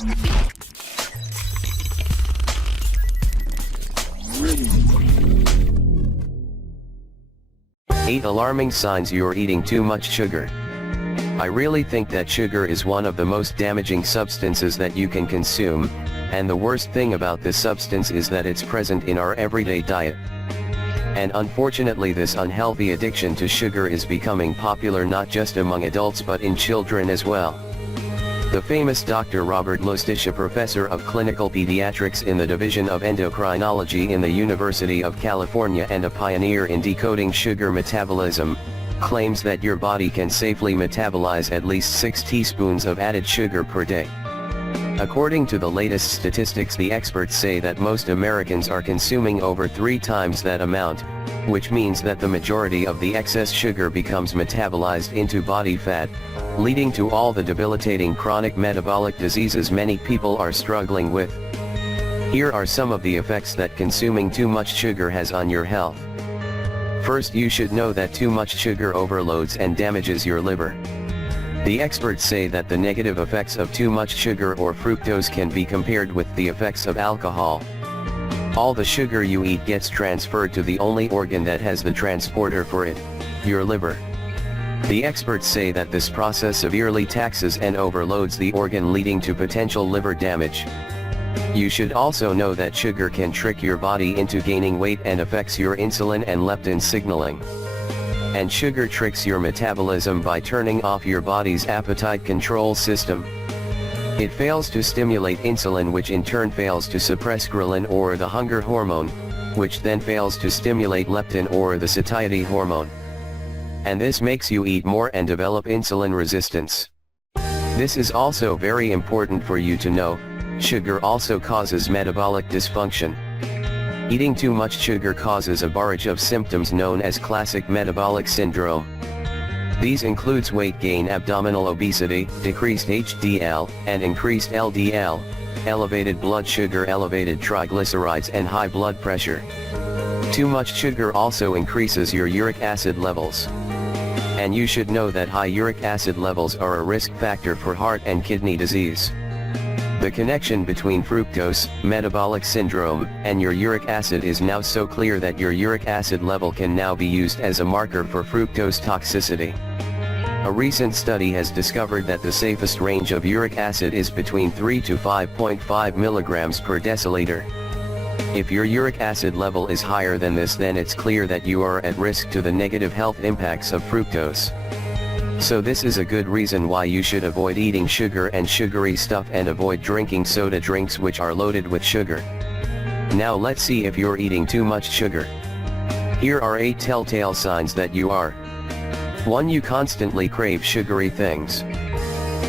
8 alarming signs you're eating too much sugar. I really think that sugar is one of the most damaging substances that you can consume, and the worst thing about this substance is that it's present in our everyday diet. And unfortunately, this unhealthy addiction to sugar is becoming popular not just among adults but in children as well. The famous Dr. Robert Lustig, a professor of clinical pediatrics in the Division of Endocrinology in the University of California and a pioneer in decoding sugar metabolism, claims that your body can safely metabolize at least 6 teaspoons of added sugar per day. According to the latest statistics, the experts say that most Americans are consuming over 3 times that amount, which means that the majority of the excess sugar becomes metabolized into body fat, leading to all the debilitating chronic metabolic diseases many people are struggling with. Here are some of the effects that consuming too much sugar has on your health. First, you should know that too much sugar overloads and damages your liver. The experts say that the negative effects of too much sugar or fructose can be compared with the effects of alcohol. All the sugar you eat gets transferred to the only organ that has the transporter for it, your liver. The experts say that this process severely taxes and overloads the organ, leading to potential liver damage. You should also know that sugar can trick your body into gaining weight and affects your insulin and leptin signaling. And sugar tricks your metabolism by turning off your body's appetite control system. It fails to stimulate insulin, which in turn fails to suppress ghrelin or the hunger hormone, which then fails to stimulate leptin or the satiety hormone. And this makes you eat more and develop insulin resistance. This is also very important for you to know. Sugar also causes metabolic dysfunction. Eating too much sugar causes a barrage of symptoms known as classic metabolic syndrome. These includes weight gain, abdominal obesity, decreased HDL, and increased LDL, elevated blood sugar, elevated triglycerides, and high blood pressure. Too much sugar also increases your uric acid levels. And you should know that high uric acid levels are a risk factor for heart and kidney disease. The connection between fructose, metabolic syndrome, and your uric acid is now so clear that your uric acid level can now be used as a marker for fructose toxicity. A recent study has discovered that the safest range of uric acid is between 3 to 5.5 milligrams per deciliter. If your uric acid level is higher than this, then it's clear that you are at risk to the negative health impacts of fructose. So this is a good reason why you should avoid eating sugar and sugary stuff and avoid drinking soda drinks which are loaded with sugar. Now let's see if you're eating too much sugar. Here are 8 telltale signs that you are. 1. You constantly crave sugary things.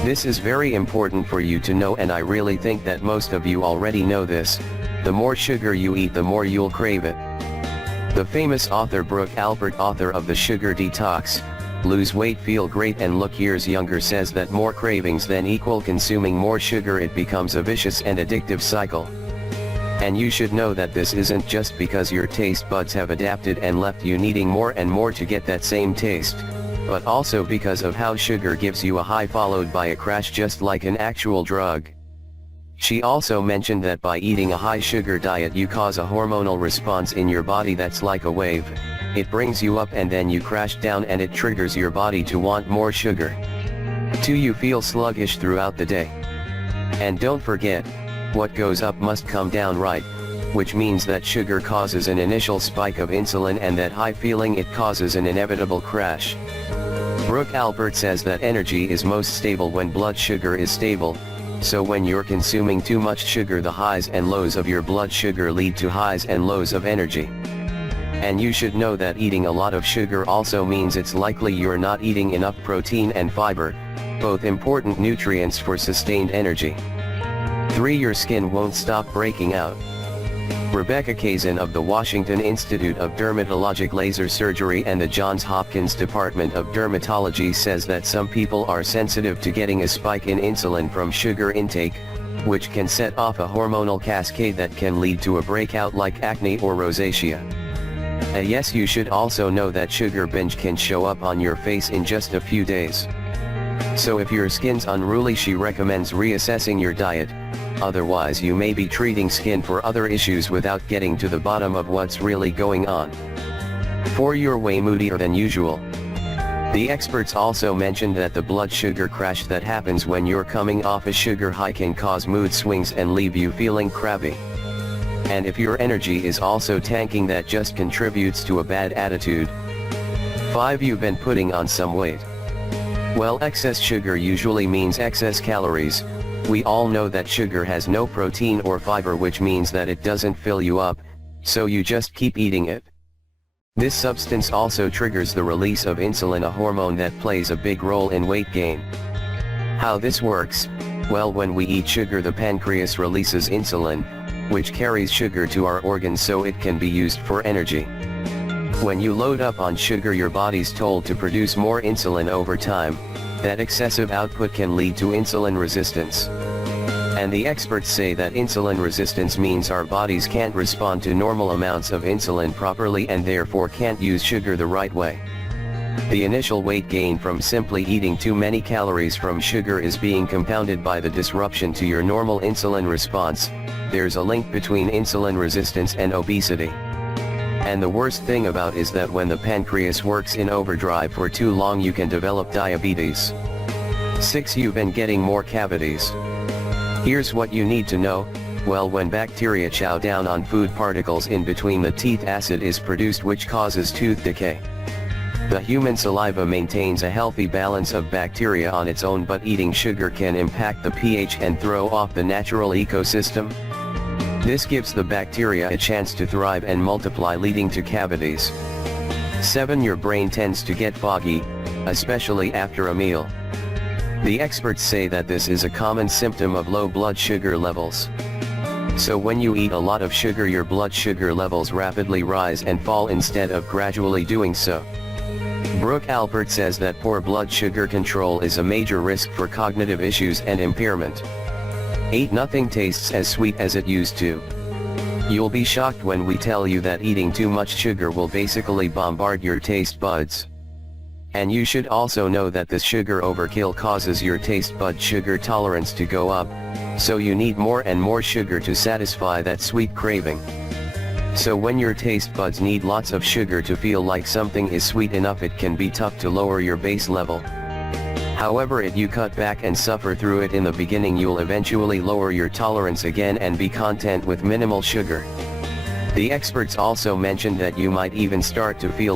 This is very important for you to know, and I really think that most of you already know this. The more sugar you eat, the more you'll crave it. The famous author Brooke Albert, author of The Sugar Detox, Lose Weight, Feel Great and Look Years Younger, says that more cravings than equal consuming more sugar. It becomes a vicious and addictive cycle. And you should know that this isn't just because your taste buds have adapted and left you needing more and more to get that same taste, but also because of how sugar gives you a high followed by a crash, just like an actual drug. She also mentioned that by eating a high sugar diet you cause a hormonal response in your body that's like a wave. It brings you up and then you crash down, and it triggers your body to want more sugar. 2. You feel sluggish throughout the day. And don't forget, what goes up must come down, right? Which means that sugar causes an initial spike of insulin, and that high feeling, it causes an inevitable crash. Brooke Albert says that energy is most stable when blood sugar is stable, so when you're consuming too much sugar, the highs and lows of your blood sugar lead to highs and lows of energy. And you should know that eating a lot of sugar also means it's likely you're not eating enough protein and fiber, both important nutrients for sustained energy. 3. Your skin won't stop breaking out. Rebecca Kazin of the Washington Institute of Dermatologic Laser Surgery and the Johns Hopkins Department of Dermatology says that some people are sensitive to getting a spike in insulin from sugar intake, which can set off a hormonal cascade that can lead to a breakout like acne or rosacea. Yes, you should also know that sugar binge can show up on your face in just a few days. So if your skin's unruly, she recommends reassessing your diet, otherwise you may be treating skin for other issues without getting to the bottom of what's really going on. 4. You're way moodier than usual. The experts also mentioned that the blood sugar crash that happens when you're coming off a sugar high can cause mood swings and leave you feeling crabby. And if your energy is also tanking, that just contributes to a bad attitude. 5. You've been putting on some weight. Well, excess sugar usually means excess calories. We all know that sugar has no protein or fiber, which means that it doesn't fill you up, so you just keep eating it. This substance also triggers the release of insulin, a hormone that plays a big role in weight gain. How this works? Well, when we eat sugar, the pancreas releases insulin, which carries sugar to our organs so it can be used for energy. When you load up on sugar, your body's told to produce more insulin over time. That excessive output can lead to insulin resistance. And the experts say that insulin resistance means our bodies can't respond to normal amounts of insulin properly and therefore can't use sugar the right way. The initial weight gain from simply eating too many calories from sugar is being compounded by the disruption to your normal insulin response. There's a link between insulin resistance and obesity. And the worst thing about is that when the pancreas works in overdrive for too long, you can develop diabetes. 6. You've been getting more cavities. Here's what you need to know. Well, when bacteria chow down on food particles in between the teeth, acid is produced which causes tooth decay. The human saliva maintains a healthy balance of bacteria on its own, but eating sugar can impact the pH and throw off the natural ecosystem. This gives the bacteria a chance to thrive and multiply, leading to cavities. 7. Your brain tends to get foggy, especially after a meal. The experts say that this is a common symptom of low blood sugar levels. So when you eat a lot of sugar, your blood sugar levels rapidly rise and fall instead of gradually doing so. Brooke Alpert says that poor blood sugar control is a major risk for cognitive issues and impairment. 8. Nothing tastes as sweet as it used to. You'll be shocked when we tell you that eating too much sugar will basically bombard your taste buds. And you should also know that this sugar overkill causes your taste bud sugar tolerance to go up, so you need more and more sugar to satisfy that sweet craving. So when your taste buds need lots of sugar to feel like something is sweet enough, it can be tough to lower your base level. However, if you cut back and suffer through it in the beginning, you'll eventually lower your tolerance again and be content with minimal sugar. The experts also mentioned that you might even start to feel